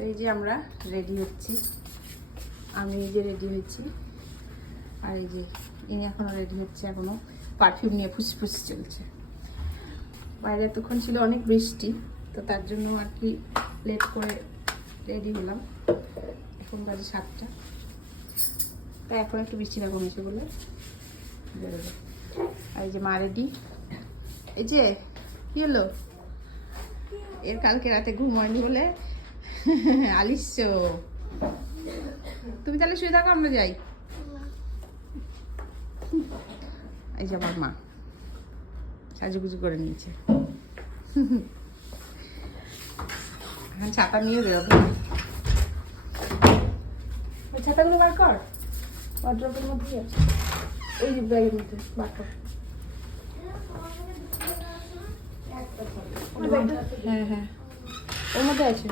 তো এই যে আমরা রেডি হচ্ছি, আমি এই যে রেডি হয়েছি, আর এই যে ইনি এখনও রেডি হচ্ছে, এখনও পারফিউম নিয়ে ফুসফুস চলছে। বাইরে এতক্ষণ ছিল অনেক বৃষ্টি, তো তার জন্য আর কি লেট করে রেডি হলাম। এখন বাজে 7টা, তাই এখন একটু বৃষ্টিটা কমেছে বলে বেরোবে। আর এই যে মা রেডি। এই যে কি হলো, এর কালকে রাতে ঘুম হয়নি বলে আলিস্য। তুমি তাহলে শুয়ে থাকো, আমরা যাই। এই যে আমার মা সাজুগুজু করে নিয়েছে, এখন ছাতা নিয়ে বেরোবো। ওই ছাতাগুলো বার কর, ওয়ার্ড্রপের মধ্যেই আছে, ওই ব্যাগের মধ্যে বার কর। হ্যাঁ হ্যাঁ, ওর মধ্যে আছে।